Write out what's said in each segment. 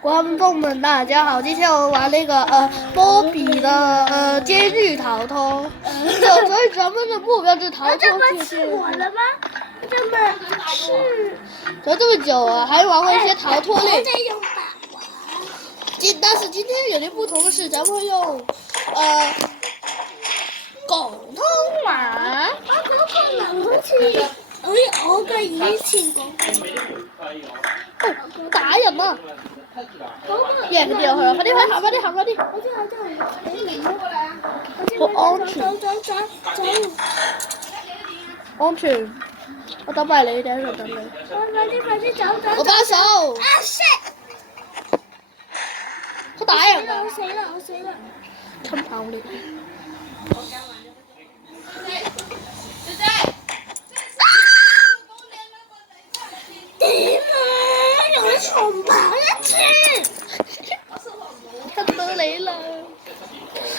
观众们，大家好！今天我们玩那个波比的监狱逃脱。所以咱们的目标就是逃脱这么吃我了吗？这么吃？怎么这么久啊？还玩过一些逃脱类。再用把玩。但是今天有点不同的是，咱们会用共通玩。我個以前講打人啊！耶！佢掉落去啦！快啲行，快啲行，快啲！好安全。走。安全。我等埋你，等一陣等你。快啲走。我幫手。啊 shit！佢打人㗎。我死啦！親爆你！點啊！又重跑一次。親到你啦！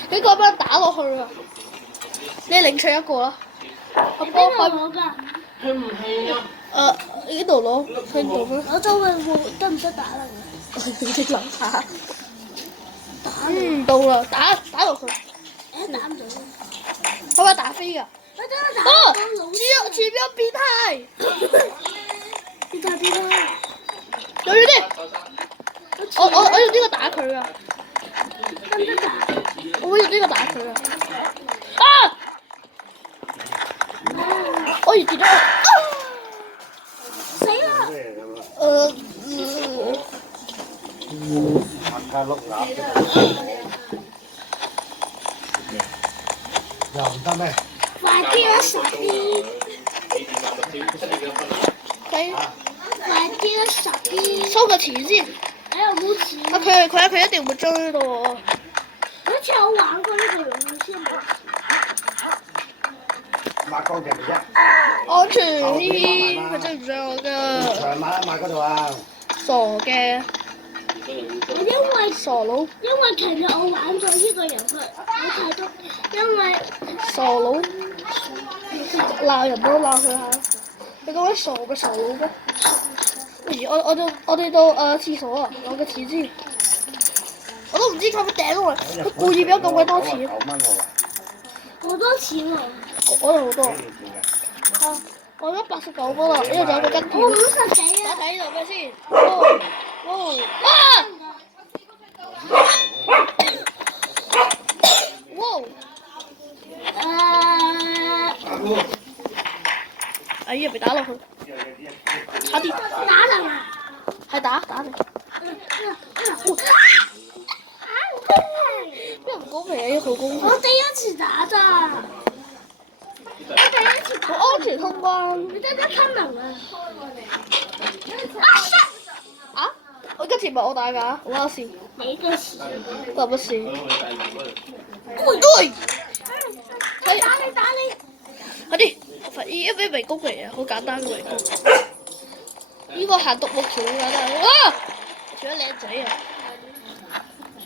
你個俾人打落去啊！你領取一個啦。我幫佢。我㗎。佢唔係啊。呢度攞，喺度咩？我就問我得唔得打啦？你諗下。到啦，打落去。打唔到。可唔可以打飛㗎？我前面有變態。變態。有啲，我用呢個打佢啊！得唔得打？我會用呢個打佢啊！我而跌咗。死啦！又唔得咩？快啲啦，傻啲！快啲啦，傻啲！收個錢先。哎呀，冇錢。佢一定會追到我。好似我玩過呢個遊戲先。抹乾淨啫。安全嘻嘻，佢追唔上我㗎。長抹一抹嗰度啊！傻嘅。傻佬。因為其實我玩咗呢個遊戲，我睇到，因為傻佬鬧人都鬧佢下，你講緊傻嘅傻佬咩？我哋到廁所啊，攞個錢先。我都唔知佢咪掟落嚟，佢故意俾咗咁鬼多錢。9蚊喎。好多錢喎。我有好多。我而家89蚊啦，呢度仲有個跟條。我50幾啊！我睇呢度咩先？哇！哎呀，被打落去，差啲。打人啊！係打你。咩唔公平啊？呢個好公平。我第一次打咋。好安全通關。你真係坑人啊！啊？我今次唔係我打㗎，我有事。你嘅事。關乜事？對。打你！快啲！呢啲迷宮嚟啊，好簡單嘅迷宮。呢個行獨木橋好簡單。哇！仲有靚仔啊！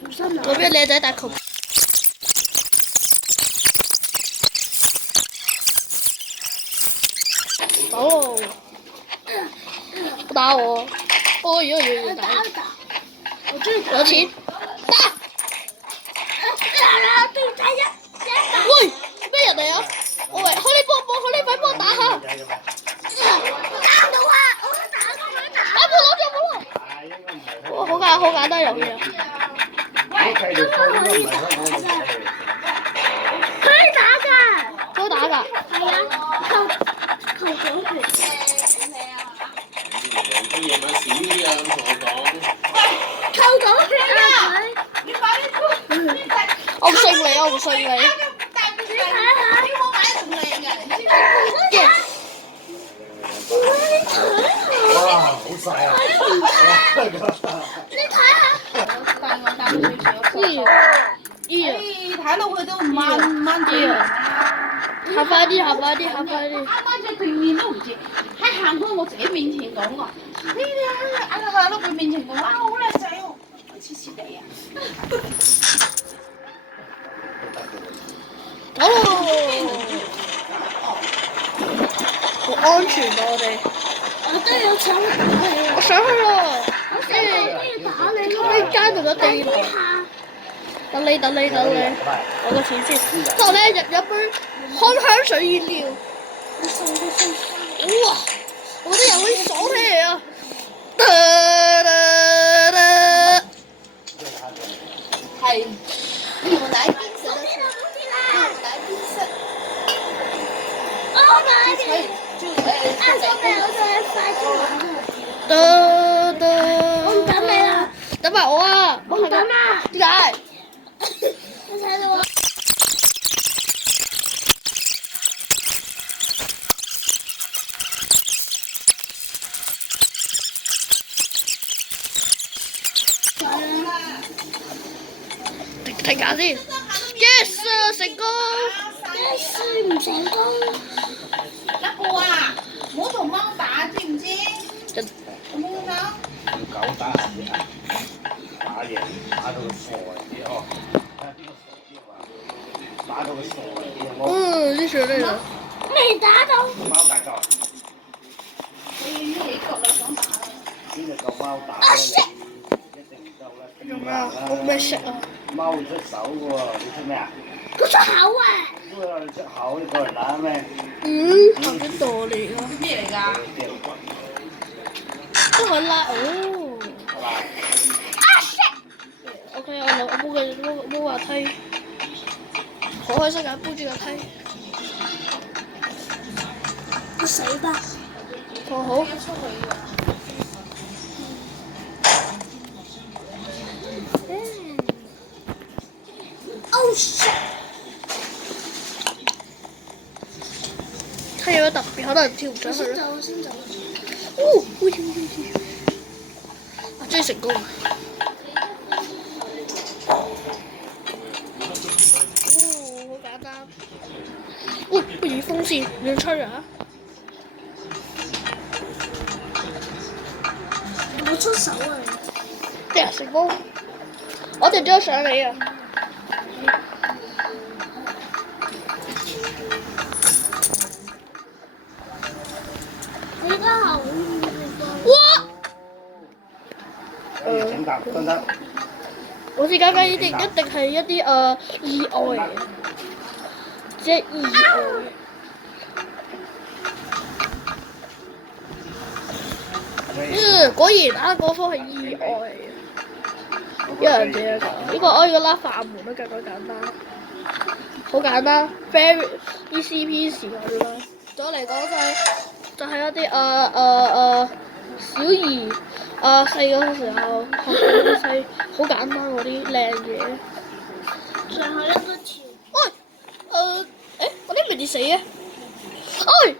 小心啊！嗰邊靚仔戴球。哦！打我！哦呦！打！我中意打。有錢！打！對打一。喂！咩人嚟啊？喂，可你快幫我打下！打唔到啊！我打！冇攞！好簡單遊戲啊！可以打㗎。都打㗎。係啊，扣咗佢。夜晚少啲啊！咁同我講。扣咗佢啦！我唔信你，我唔信你。你睇下。Yes。哇！好細啊！你睇下。睇落去都慢啲啊！行快啲！啱啱只對面都唔知，喺行開我自己面前講喎。呢啲喺到佢面前講，哇好靚仔喎，黐黐地啊！好安全啊！我哋。我都有想打你。我上去啦。我想打你咯。間仲有地圖。等你，我個錢先。之後咧入一杯香水飲料。哇！我覺得有啲爽起嚟啊！係牛奶冰室的是牛奶冰室，等你啦，等埋我啊！我係等啊！點解？你睇到我。停下先 ，yes 成功。試唔成功。德哥啊，唔好同貓打，知唔知？有冇聽到？用狗打人哋啊！打贏，打到佢傻啲哦！睇下邊個傻啲話，打到佢傻啲好冇？呢處呢度。未打到。貓大個，你國你想打啦？邊隻夠貓打咧？一定唔夠啦！做咩啊？我咩色啊？貓會出手嘅喎，你出咩啊？佢出口啊！你出口，你過嚟打咩？頭先墮嚟啊！咩嚟㗎？都可以拉哦。好啦。OK，我冇滑梯，好開心啊！搬住個梯。你死吧！哦好。Oh shit！梯有乜特別？可能跳唔上去咯。我先走，我先走。哦，啊，終於成功啦！好簡單。喂，個耳風扇亂吹啊！我出手啊！咩啊？成功！我哋都上嚟啊！你而家好哇！整啖得唔得？我知簡單一定係一啲意外嚟嘅，即係意外。果然啱嗰科係意外嚟嘅。一樣嘢呢個我要拉飯門都更加簡單，好簡單 ，very easy peasy 我覺得。對我嚟講就係一啲小兒細個嘅時候學嘅東西，好簡單嗰啲靚嘢。最後一個條。喂，我啲未跌死嘅。哎，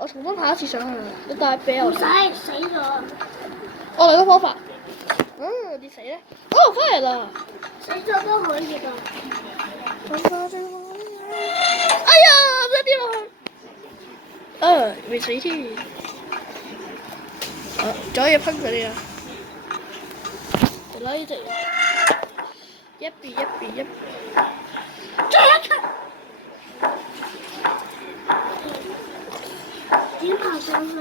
我重新下一次上去，你帶俾我。唔使死咗。我嚟個方法。跌死咧！哦，翻嚟啦！死咗都可以㗎。哎呀，唔使跌落去。未死添。仲有嘢噴佢哋啊！嚟啦呢隻，一邊。最後一級。點爬上去？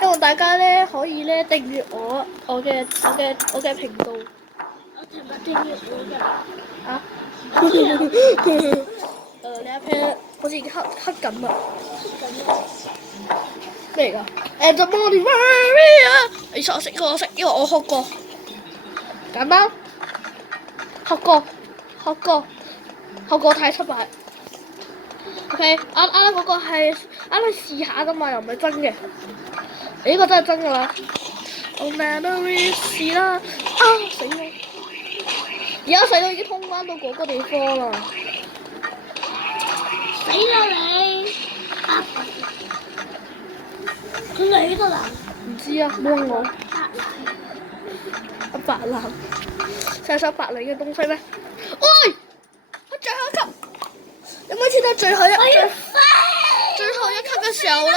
希望大家咧可以咧訂閱我嘅頻道。我尋日訂閱我㗎。啊？呢一 pair 好似黑緊啊！咩嚟㗎？And the morning Maria，我識，因為我學過。簡單。學過太失敗。OK，啱嗰個係試下㗎嘛，又唔係真嘅。呢個真係真㗎啦。Oh memories 試啦，死啦！而家細佬已經通關到嗰個地方啦。死啦你！佢嚟呢個男。唔知啊，冇問我。白藍，成首白領嘅東西咩？喂！我最後一級，有冇知道最後一級嘅時候咧，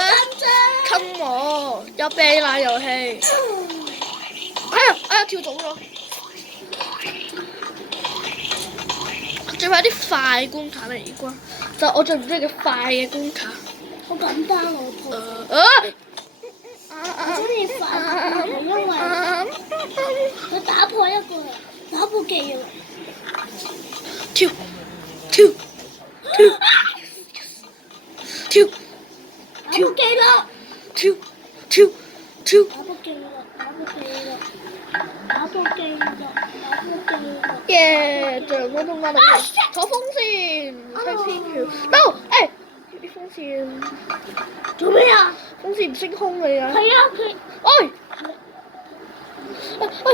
坑我有避難遊戲。哎呀跳走咗！最後啲快關卡嚟關，就我最唔中意嘅快嘅關卡。好簡單我套。我中意反係因為佢打破一個打破記錄。跳跳跳跳打破記錄。跳跳跳。打破記錄，打破記錄，打破記錄，打破記錄。耶！像嗰種壓力，坐風扇，睇天橋。no，誒，啲風扇做咩啊？風扇唔升空嚟啊！係啊，佢。哎！哎！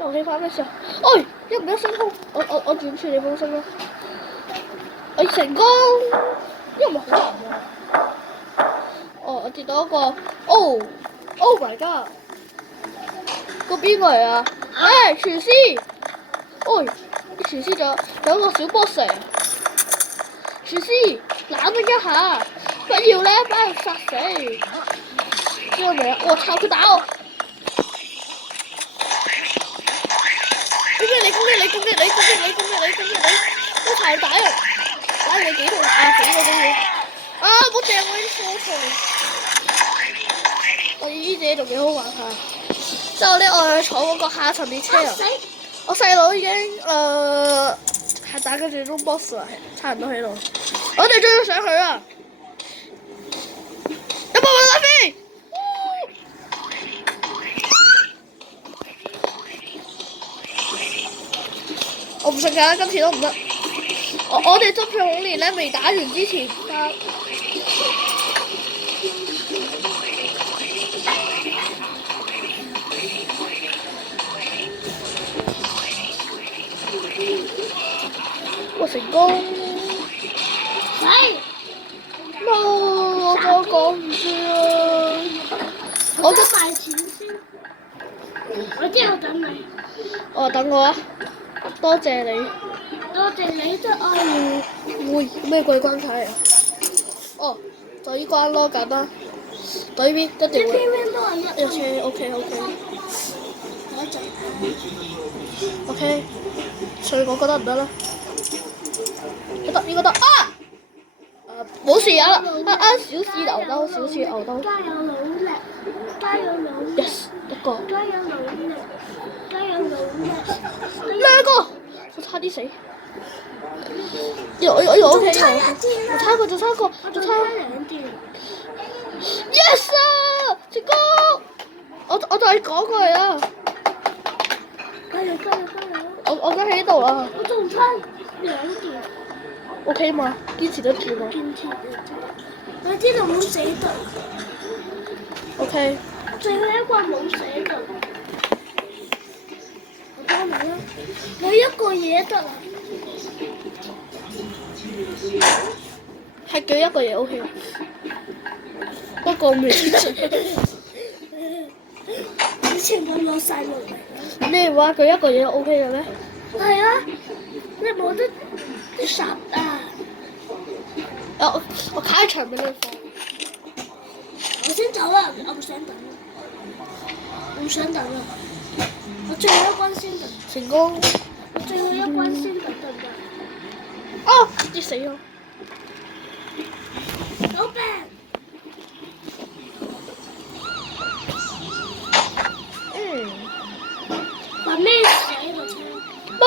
遊戲發咩事啊？哎！一唔得升空，我點處理方式咧？我成功，因為好難啊！哦，我跌到一個，Oh my god！個邊個嚟啊？誒，廚師！喂，啲廚師仲有一個小 boss 嚟啊！廚師，冷靜一下，不要咧把人殺死。知道未啊？我操！佢打我！攻擊你！我操！打人你幾痛啊？死我都要！啊！冇掟我啲蔬菜。我依啲嘢仲幾好玩下。之後咧，我去坐嗰個下層列車啊！我細佬已經係打緊最終 boss 啦，差唔多喺度。我哋追咗上去啊！有冇揾到飛？我唔信㗎，今次都唔得。我哋執票恐龍咧未打完之前，我成功。no， 我講唔住啊！我得賣錢先。我知我等你。哦，等我啊！多謝你。多謝你的愛。會咩鬼關卡啊？哦，就依關咯，簡單。到呢邊一定呢會。邊都係一。OK。我就 OK，所以我覺得唔得啦。應該得啊！冇事啊！小試牛兜，小試牛兜。加油努力，加油努力。 Yes， 一個。加油努力，加油努力。兩個，我差啲死。我 OK， 我差一個，仲差兩點。 Yes 啊！成功！我就係講過嚟啦。加油！我而家喺度啦。我仲差兩點。 OK 嘛？堅持得住嘛堅持得住。我知道冇死到。 ？OK。最後一關冇死到。我幫你啦，有一個嘢得啦。係叫一個嘢 OK。不過未。以前咁落晒落嚟。咩話？佢一個嘢 OK 嘅咩？係啊，你冇得殺啊！我卡喺牆俾你放。我先走啦，我唔想等啦，唔想等啦，我最後一關先等。成功。我最後一關先等得唔得？哦，跌死咗。老闆。話咩死個車？冇。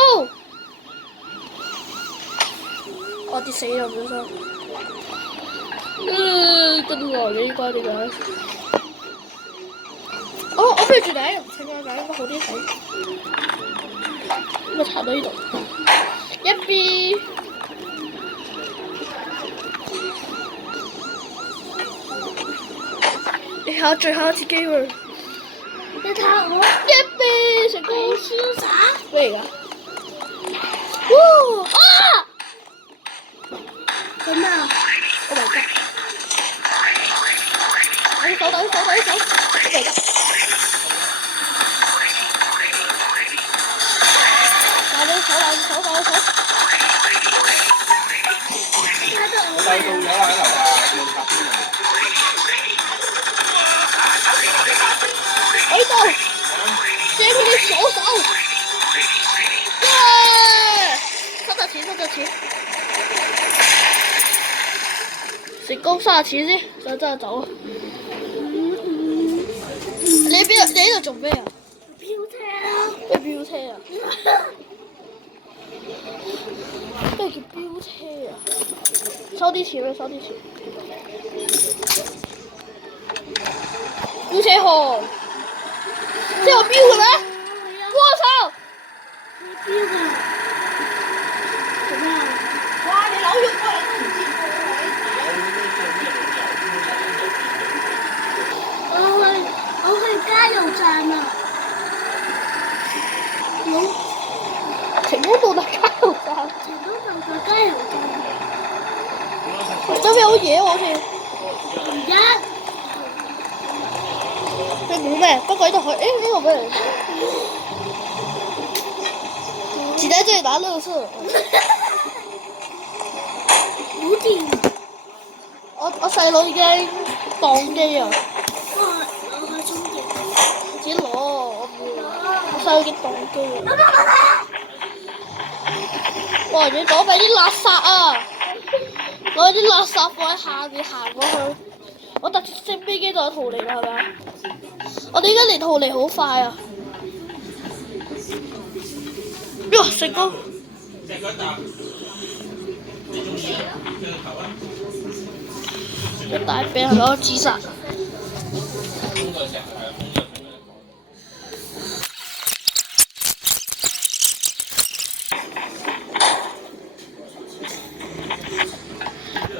我跌死咗本身。跟住我呢關點解？我飛住頂，請個頂應該好啲睇。咁就插到呢度。一邊。你睇下最後一次機會。你睇下我一邊成功瀟灑。咩嚟㗎？哇！啊！點啊 ！Oh my god！ 手！Oh my god！ 快啲手！收到咗啦喺樓下，要插邊啊！喺度，借佢哋左手。耶！收咗錢。成收30錢先，就真係走啊！你喺度做咩啊？飆車啊！咩飆車啊？咩叫飆車啊？收啲錢啦，收啲錢。飆車河，即係我飆嘅咩？我操！你飆㗎？做咩啊？哇！你扭喐過嚟都唔知我去加油站啊！晴空道大加油站，成功到個加油站。周邊好嘢喎，好似。而家你冇咩？不過呢度可以，呢個俾你。只在這裡拿樂色。冇電。我細佬已經當機啊！我去充電。自己攞，我唔要。我細佬已經當機啊！哇！你攞俾啲垃圾啊！攞啲垃圾放喺下面行過去。我搭直升飛機就有逃離啦，係咪啊？我哋而家離逃離好快啊！喲，成功！一大病係咪我自殺？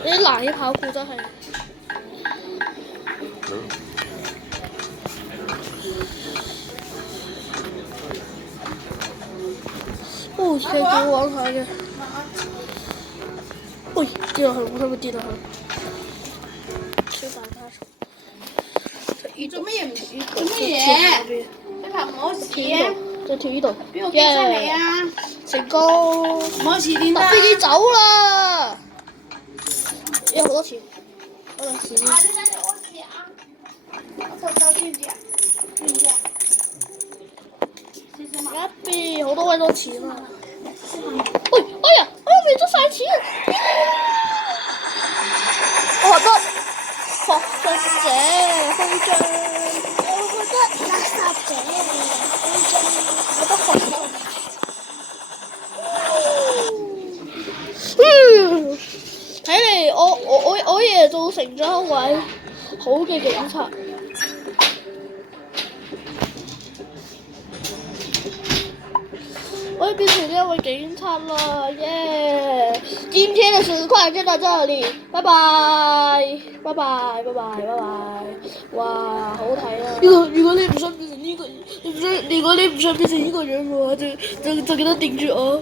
你啲藍衣跑酷真係〜哦，其實幾好玩下嘅。喂，跌落去，我係咪跌落去？小大家你做乜嘢唔做乜嘢？你拍唔好事啊！就跳呢度。邊個寄出嚟啊？成功！唔好事點搭飛機走啦！有好多錢，好多錢。你等你屙屎啊！我走知唔知啊？知唔知啊？一邊好多位多錢啊！喂，哎呀，我俾咗晒錢！我覺得學術者徽章，我覺得垃圾者徽章，我覺得學術。睇嚟我爺做成咗一位好嘅警察。我變成一位警察啦，耶！今天的10塊就到這裡，拜拜，拜拜，拜拜，拜拜。哇，好睇啊！如果你唔想變成呢個，如果你唔想變成呢個樣嘅話，就記得頂住我。